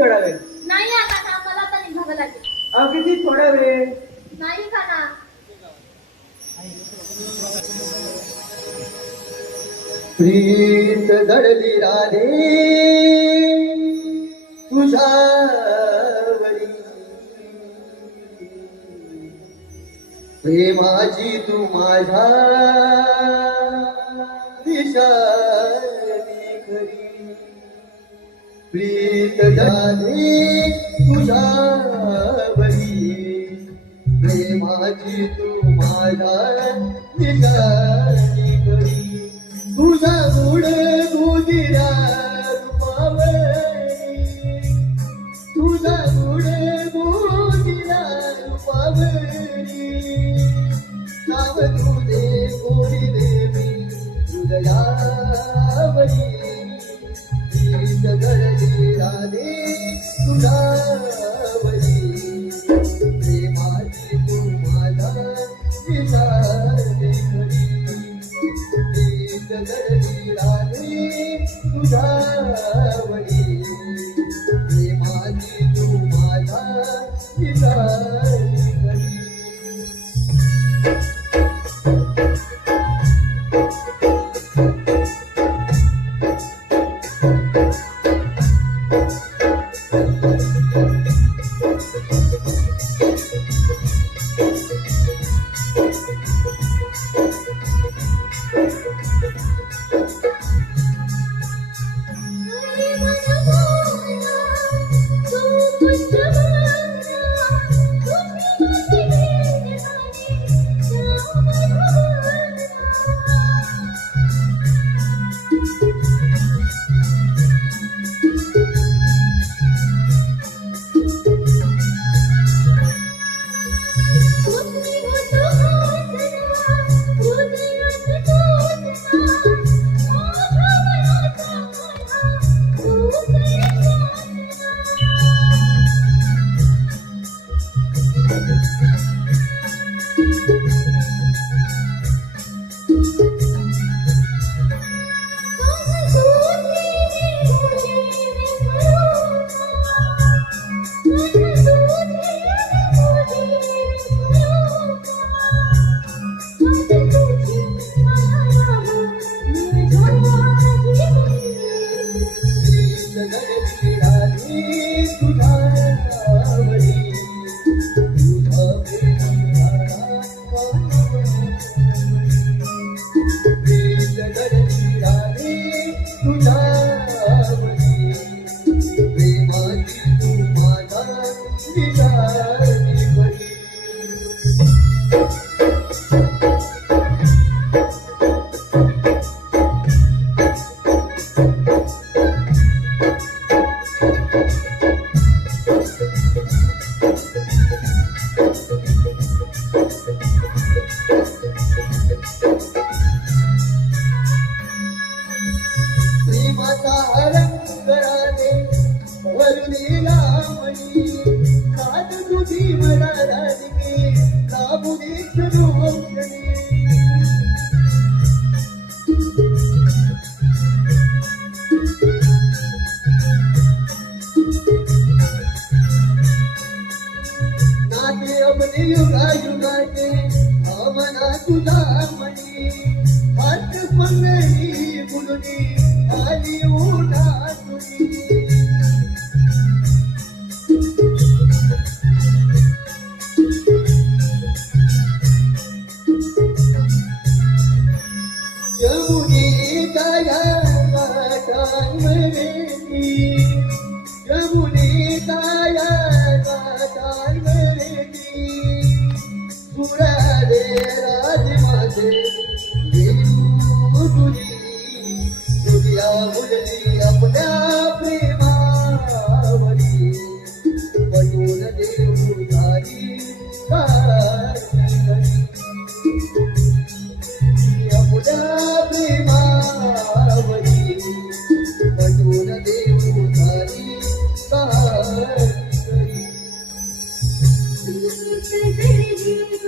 थोडा वेळ. नाही आता मला आता निघावं लागेल. अहो किती थोडा वेळ. नाही काना. प्रीत दडली राधे तुझ्यावरी, प्रेमाची तू माझ्या दिशानी खरी. प्रीत राधे तुझ्यावरी, प्रेमाची तू माझ्या दिशानी खरी. तुझा गुण तुझिरा रूपावरी, तुझा गुण तुझिरा रूपावरी. नाव तुझे कोरी देवी हृदयावरी. प्रीत दडली राधे तुझ्यावरी, प्रेमाची तू माझा विचारली खरी. प्रीत दडली राधे तुझ्यावरी, प्रेमाची तू माझा विचारली खरी. Thank you.